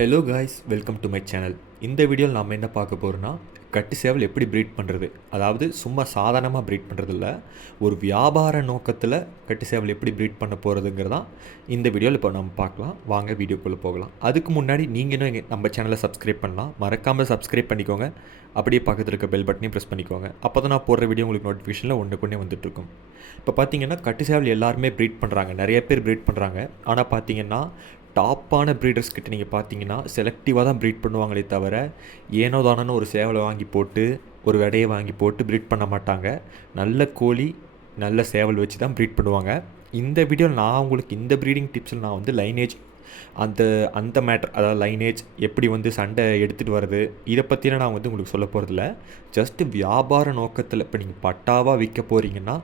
Hello guys, welcome to my channel. இந்த வீடியோவில் நாம் என்ன பார்க்க போகிறோன்னா, கட்டு சேவல் எப்படி ப்ரீட் பண்ணுறது. அதாவது சும்மா சாதாரணமாக ப்ரீட் பண்ணுறதில்ல, ஒரு வியாபார நோக்கத்தில் கட்டு சேவல் எப்படி ப்ரீட் பண்ண போகிறதுங்கிறதான் இந்த வீடியோவில் இப்போ நம்ம பார்க்கலாம். வாங்க வீடியோக்குள்ளே போகலாம். அதுக்கு முன்னாடி நீங்கள் இன்னும் நம்ம சேனலை சப்ஸ்கிரைப் பண்ணலாம். மறக்காமல் சப்ஸ்கிரைப் பண்ணிக்கோங்க. அப்படியே பக்கத்தில் இருக்க பெல் பட்டனையும் ப்ரெஸ் பண்ணிக்கோங்க. அப்போ தான் நான் போடுற வீடியோ உங்களுக்கு நோட்டிஃபிகேஷனில் ஒன்றுக்குன்னே வந்துட்டுருக்கும். இப்போ பார்த்தீங்கன்னா கட்டு சேவல் எல்லாருமே ப்ரீட் பண்ணுறாங்க, நிறைய பேர் ப்ரீட் பண்ணுறாங்க. ஆனால் பார்த்தீங்கன்னா டாப்பான ப்ரீடர்ஸ் கிட்ட நீங்கள் பார்த்தீங்கன்னா செலக்டிவாக தான் ப்ரீட் பண்ணுவாங்களே தவிர, ஏனோ தானோன்னு ஒரு சேவலை வாங்கி போட்டு ஒரு விடையை வாங்கி போட்டு ப்ரீட் பண்ண மாட்டாங்க. நல்ல கோழி நல்ல சேவல் வச்சு தான் ப்ரீட் பண்ணுவாங்க. இந்த வீடியோவில் நான் உங்களுக்கு இந்த ப்ரீடிங் டிப்ஸில் நான் வந்து லைனேஜ் அந்த அந்த மேட்ரு, அதாவது லைனேஜ் எப்படி வந்து சண்டை எடுத்துகிட்டு வருது, இதை பற்றிலாம் நான் வந்து உங்களுக்கு சொல்ல போகிறதில்ல. ஜஸ்ட்டு வியாபார நோக்கத்தில் இப்போ நீங்கள் பட்டாவாக விற்க போகிறீங்கன்னா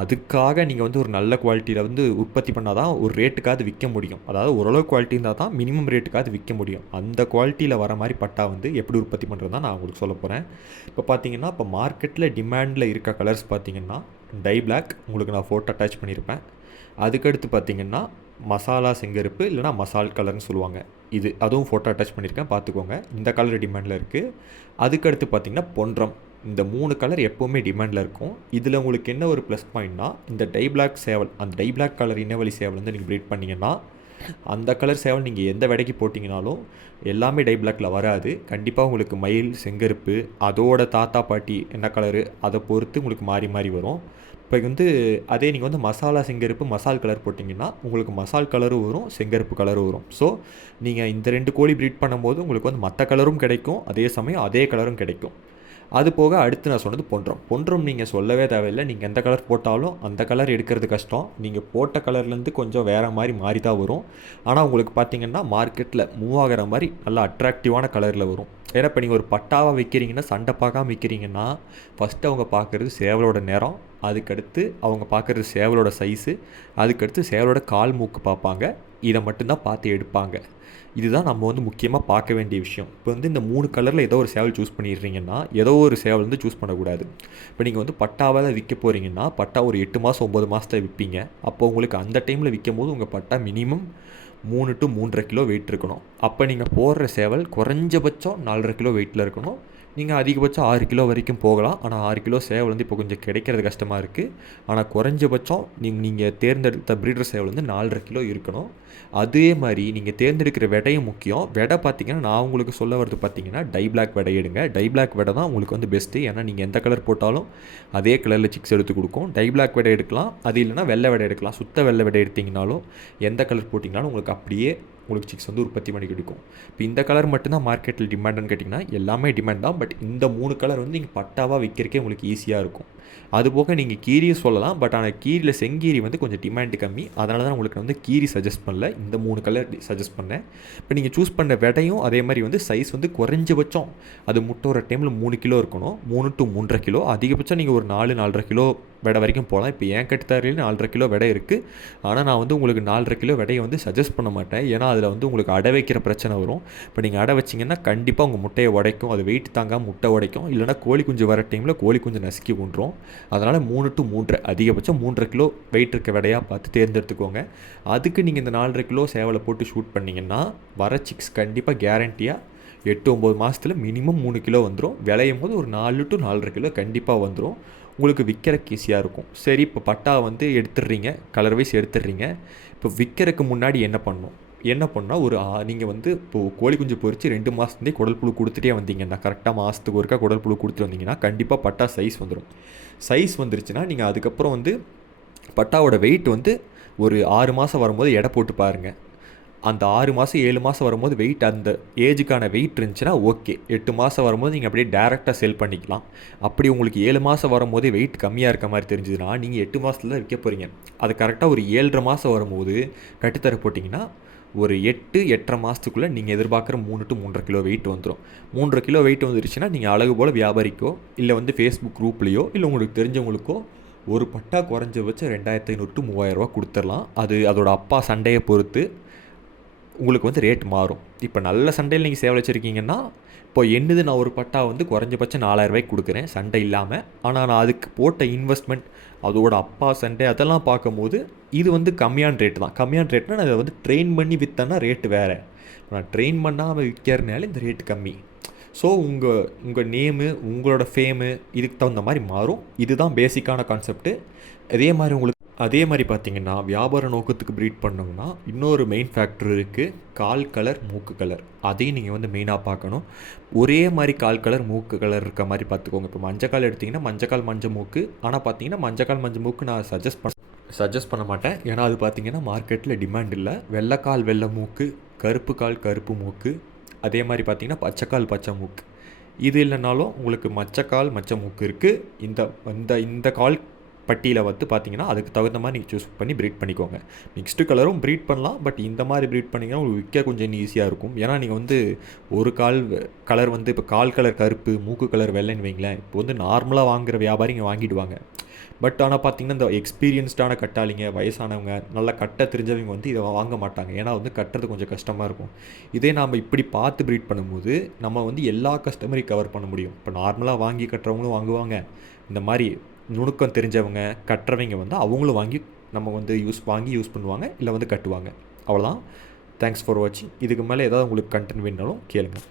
அதுக்காக நீங்கள் வந்து ஒரு நல்ல குவாலிட்டியில் வந்து உற்பத்தி பண்ணால் தான் ஒரு ரேட்டுக்காவது விற்க முடியும். அதாவது ஓரளவு குவாலிட்டி இருந்தால் தான் மினிமம் ரேட்டுக்காவது விற்க முடியும். அந்த குவாலிட்டியில் வர மாதிரி பட்டா வந்து எப்படி உற்பத்தி பண்ணுறது தான் நான் உங்களுக்கு சொல்ல போகிறேன். இப்போ பார்த்தீங்கன்னா இப்போ மார்க்கெட்டில் டிமாண்டில் இருக்க கலர்ஸ் பார்த்தீங்கன்னா டை பிளாக், உங்களுக்கு நான் ஃபோட்டோ அட்டாச் பண்ணியிருப்பேன். அதுக்கடுத்து பார்த்திங்கன்னா மசாலா செங்கருப்பு, இல்லைனா மசால் கலர்னு சொல்லுவாங்க. அதுவும் ஃபோட்டோ அட்டாச் பண்ணியிருக்கேன், பார்த்துக்கோங்க. இந்த கலர் டிமாண்டில் இருக்குது. அதுக்கடுத்து பார்த்திங்கன்னா பொன்றம். இந்த 3 கலர் எப்போவுமே டிமாண்டில் இருக்கும். இதில் உங்களுக்கு என்ன ஒரு ப்ளஸ் பாயிண்ட்னா, இந்த டை பிளாக் சேவல், அந்த டை பிளாக் கலர் இனவழி சேவல் வந்து நீங்கள் ப்ரீட் பண்ணிங்கன்னா அந்த கலர் சேவல் நீங்கள் எந்த விடைக்கு போட்டிங்கனாலும் எல்லாமே டை பிளாக்கில் வராது. கண்டிப்பாக உங்களுக்கு மயில் செங்கருப்பு அதோட தாத்தா பாட்டி என்ன கலரு அதை பொறுத்து உங்களுக்கு மாறி மாறி வரும். இப்போ வந்து அதே நீங்கள் வந்து மசாலா செங்கருப்பு மசால் கலர் போட்டிங்கன்னா உங்களுக்கு மசால் கலரும் வரும், செங்கருப்பு கலரும் வரும். ஸோ நீங்கள் இந்த 2 கோழி ப்ரீட் பண்ணும்போது உங்களுக்கு வந்து மற்ற கலரும் கிடைக்கும், அதே சமயம் அதே கலரும் கிடைக்கும். அது போக அடுத்து நான் சொன்னது பொன்றம் நீங்கள் சொல்லவே தேவையில்லை. நீங்கள் எந்த கலர் போட்டாலும் அந்த கலர் எடுக்கிறது கஷ்டம். நீங்கள் போட்ட கலர்லேருந்து கொஞ்சம் வேறு மாறி தான் வரும். ஆனால் உங்களுக்கு பார்த்திங்கன்னா மார்க்கெட்டில் மூவ் ஆகிற மாதிரி நல்லா அட்ராக்டிவான கலரில் வரும். ஏன்னா இப்போ நீங்கள் ஒரு பட்டாவாக விற்கிறீங்கன்னா, சண்டை பார்க்காம விற்கிறீங்கன்னா, ஃபஸ்ட்டு அவங்க பார்க்குறது சேவலோட நிறம், அதுக்கடுத்து அவங்க பார்க்குறது சேவலோட சைஸு, அதுக்கடுத்து சேவலோட கால் மூக்கு பார்ப்பாங்க. இதை மட்டும்தான் பார்த்து எடுப்பாங்க. இதுதான் நம்ம வந்து முக்கியமாக பார்க்க வேண்டிய விஷயம். இப்போ வந்து இந்த 3 கலரில் ஏதோ ஒரு சேவல் சூஸ் பண்ணிடுறீங்கன்னா ஏதோ ஒரு சேவல் வந்து சூஸ் பண்ணக்கூடாது. இப்போ நீங்கள் வந்து பட்டாவாக தான் விற்க போகிறீங்கன்னா பட்டா ஒரு 8 மாதம் 9 மாதத்தில் விற்பீங்க. அப்போ உங்களுக்கு அந்த டைமில் விற்கும் போது உங்கள் பட்டா மினிமம் 3 to 3.5 கிலோ வெயிட் இருக்கணும். அப்போ நீங்கள் போடுற சேவல் குறைஞ்சபட்சம் 4.5 கிலோ வெயிட்டில் இருக்கணும். நீங்கள் அதிகபட்சம் 6 கிலோ வரைக்கும் போகலாம். ஆனால் 6 கிலோ சேவல் வந்து இப்போ கொஞ்சம் கிடைக்கிறது கஷ்டமாக இருக்குது. ஆனால் குறைஞ்சபட்சம் நீங்கள் தேர்ந்தெடுத்த ப்ரீடர் சேவல் வந்து 4.5 கிலோ இருக்கணும். அதே மாதிரி நீங்கள் தேர்ந்தெடுக்கிற விடையும் முக்கியம். விடை பார்த்திங்கன்னா நான் உங்களுக்கு சொல்ல வரது பார்த்திங்கன்னா டை பிளாக் விடை எடுங்க. டை பிளாக் விடை தான் உங்களுக்கு வந்து பெஸ்ட்டு. ஏன்னா நீங்கள் எந்த கலர் போட்டாலும் அதே கலரில் சிக்ஸ் எடுத்து கொடுக்கும். டை பிளாக் விடை எடுக்கலாம், அது இல்லைனா வெள்ளை விடை எடுக்கலாம். சுத்த வெள்ளை விடை எடுத்திங்கனாலும் எந்த கலர் போட்டிங்கனாலும் உங்களுக்கு அப்படியே உங்களுக்கு சிக்ஸ் வந்து உற்பத்தி பண்ணி கொடுக்கும். இப்போ இந்த கலர் மட்டும்தான் மார்க்கெட்டில் டிமாண்டுன்னு கேட்டிங்கன்னா எல்லாமே டிமாண்ட் தான். பட் இந்த 3 கலர் வந்து நீங்கள் பட்டாவாக விற்கிறக்கே உங்களுக்கு ஈஸியாக இருக்கும். அதுபோக நீங்கள் கீரியும் சொல்லலாம். பட் ஆனால் கீரியில் செங்கீரி வந்து கொஞ்சம் டிமாண்டு கம்மி. அதனால தான் உங்களுக்கு வந்து கீரி சஜஸ்ட் பண்ணல, இந்த 3 கலர் சஜஸ்ட் பண்ணேன். இப்போ நீங்கள் சூஸ் பண்ண விடையும் அதே மாதிரி வந்து சைஸ் வந்து குறைஞ்சபட்சம் அது முட்டை ஒரு டைமில் 3 கிலோ இருக்கணும். 3 to 3.5 கிலோ. அதிகபட்சம் நீங்கள் ஒரு 4.5 கிலோ விடை வரைக்கும் போகலாம். இப்போ என் கட்டுத்தாரியில் 4.5 கிலோ விடை இருக்குது. ஆனால் நான் வந்து உங்களுக்கு 4.5 கிலோ விடையை வந்து சஜஸ்ட் பண்ண மாட்டேன். ஏன்னா அதில் வந்து உங்களுக்கு அடை வைக்கிற பிரச்சனை வரும். இப்போ நீங்கள் அடை வச்சிங்கன்னா கண்டிப்பாக உங்கள் முட்டையை உடைக்கும். அது வெயிட் தாங்காமல் முட்டை உடைக்கும். இல்லைனா கோழி குஞ்சு வர டைமில் கோழி குஞ்சு நசுக்கி கொண்டுரும். அதனால் 3 to 3.5 அதிகபட்சம் 3.5 கிலோ வெயிட் இருக்க விடையாக பார்த்து தேர்ந்தெடுத்துக்கோங்க. அதுக்கு நீங்கள் இந்த 4.5 கிலோ சேவலை போட்டு ஷூட் பண்ணிங்கன்னா வர சிக்ஸ் கண்டிப்பாக கேரண்டியாக 8-9 மாதத்தில் மினிமம் 3 கிலோ வந்துடும். விளையும் போது ஒரு 4 to 4.5 கிலோ கண்டிப்பாக வந்துடும். உங்களுக்கு விற்கிறக்கு ஈஸியாக இருக்கும். சரி, இப்போ பட்டா வந்து எடுத்துடுறீங்க, கலர் வைஸ் எடுத்துடுறீங்க. இப்போ விற்கிறதுக்கு முன்னாடி என்ன பண்ணால் ஒரு நீங்கள் வந்து இப்போது கோழி குஞ்சு பொறிச்சு 2 மாதத்துலேயே குடல் புழு கொடுத்துட்டே வந்தீங்கன்னா, கரெக்டாக மாதத்துக்கு ஒருக்கா குடல் புழு கொடுத்துட்டு வந்தீங்கன்னா கண்டிப்பாக பட்டா சைஸ் வந்துடும். சைஸ் வந்துருச்சுன்னா நீங்கள் அதுக்கப்புறம் வந்து பட்டாவோட வெயிட் வந்து ஒரு 6 மாதம் வரும்போது எடை போட்டு பாருங்கள். அந்த 6 மாதம் 7 மாதம் வரும்போது வெயிட் அந்த ஏஜுக்கான வெயிட் இருந்துச்சுன்னா ஓகே. 8 மாதம் வரும்போது நீங்கள் அப்படியே டேரெக்டாக செல் பண்ணிக்கலாம். அப்படி உங்களுக்கு 7 மாதம் வரும்போதே வெயிட் கம்மியாக இருக்க மாதிரி தெரிஞ்சுதுன்னா நீங்கள் 8 மாதத்தில் தான் விற்க போகிறீங்க. அது கரெக்டாக ஒரு 7.5 மாதம் வரும்போது கட்டுத்தர போட்டிங்கன்னா ஒரு 8-8.5 மாதத்துக்குள்ளே நீங்கள் எதிர்பார்க்குற 3 to 3.5 கிலோ வெயிட் வந்துடும். 3.5 கிலோ வெயிட் வந்துருச்சுன்னா நீங்கள் அழகு போல் வியாபாரிக்கோ இல்லை வந்து ஃபேஸ்புக் குரூப்லேயோ இல்லை உங்களுக்கு தெரிஞ்சவங்களுக்கோ ஒரு பட்டா குறைஞ்சபட்சம் 2,500 to 3,000 ரூபா கொடுத்துடலாம். அதோட அப்பா சண்டையை பொறுத்து உங்களுக்கு வந்து ரேட் மாறும். இப்போ நல்ல சண்டையில் நீங்கள் சேவல் வச்சுருக்கீங்கன்னா இப்போ நான் ஒரு பட்டா வந்து குறைஞ்சபட்சம் 4,000 ரூபாய்க்கு கொடுக்குறேன் சண்டை இல்லாமல். ஆனால் நான் அதுக்கு போட்ட இன்வெஸ்ட்மெண்ட் அதோட அப்பா சண்டை அதெல்லாம் பார்க்கும்போது இது வந்து கம்மியான ரேட்டு தான். கம்மியான ரேட்னால் நான் அதை வந்து ட்ரெயின் பண்ணி விற்றேன்னா ரேட்டு வேறு. நான் ட்ரெயின் பண்ணாமல் விற்கிறனால இந்த ரேட்டு கம்மி. ஸோ உங்கள் நேமு, உங்களோட ஃபேமு இதுக்கு தகுந்த மாதிரி மாறும். இதுதான் பேசிக்கான கான்செப்ட்டு. அதே மாதிரி பார்த்தீங்கன்னா வியாபார நோக்கத்துக்கு ப்ரீட் பண்ணோம்னா இன்னொரு மெயின் ஃபேக்டர் இருக்குது, கால் கலர், மூக்கு கலர். அதையும் நீங்கள் வந்து மெயினாக பார்க்கணும். ஒரே மாதிரி கால் கலர், மூக்கு கலர் இருக்க மாதிரி பார்த்துக்கோங்க. இப்போ மஞ்சக்கால் எடுத்திங்கன்னா மஞ்சக்கால் மஞ்சள் மூக்கு. ஆனால் பார்த்தீங்கன்னா மஞ்சக்கால் மஞ்சள் மூக்கு நான் சஜஸ்ட் பண்ண மாட்டேன். ஏன்னா அது பார்த்தீங்கன்னா மார்க்கெட்டில் டிமாண்ட் இல்லை. வெள்ளைக்கால் வெள்ளை மூக்கு, கருப்பு கால் கருப்பு மூக்கு, அதே மாதிரி பார்த்தீங்கன்னா பச்சைக்கால் பச்சை மூக்கு. இது இல்லைனாலும் உங்களுக்கு மச்சக்கால் மச்சை மூக்கு இருக்குது. இந்த கால் பட்டியில் வந்து பார்த்தீங்கன்னா அதுக்கு தகுந்த மாதிரி நீங்கள் சூஸ் பண்ணி ப்ரீட் பண்ணிக்கோங்க. மிக்ஸ்டு கலரும் ப்ரீட் பண்ணலாம். பட் இந்த மாதிரி ப்ரீட் பண்ணிங்கன்னா உங்களுக்கு விற்க கொஞ்சம் ஈஸியாக இருக்கும். ஏன்னா நீங்கள் வந்து ஒரு கால் கலர் வந்து இப்போ கால் கலர் கருப்பு, மூக்கு கலர் வெள்ளைன்னு வைங்களேன், இப்போ வந்து நார்மலாக வாங்குகிற வியாபாரிங்க வாங்கிடுவாங்க. பட் ஆனால் பார்த்தீங்கன்னா இந்த எக்ஸ்பீரியன்ஸ்டான கட்டாளிங்க, வயசானவங்க, நல்லா கட்ட தெரிஞ்சவங்க வந்து இதை வாங்க மாட்டாங்க. ஏன்னா வந்து கட்டுறது கொஞ்சம் கஷ்டமாக இருக்கும். இதே நாம் இப்படி பார்த்து ப்ரீட் பண்ணும்போது நம்ம வந்து எல்லா கஸ்டமரையும் கவர் பண்ண முடியும். இப்போ நார்மலாக வாங்கி கட்டுறவங்களும் வாங்குவாங்க. இந்த மாதிரி நுணுக்கம் தெரிஞ்சவங்க, கட்டுறவங்க வந்து அவங்களும் வாங்கி நம்ம வந்து யூஸ் பண்ணுவாங்க, இல்லை வந்து கட்டுவாங்க. அவ்வளோதான். தேங்க்ஸ் ஃபார் வாட்சிங். இதுக்கு மேலே ஏதாவது உங்களுக்கு கண்டென்ட் வேணுனாலும் கேளுங்கள்.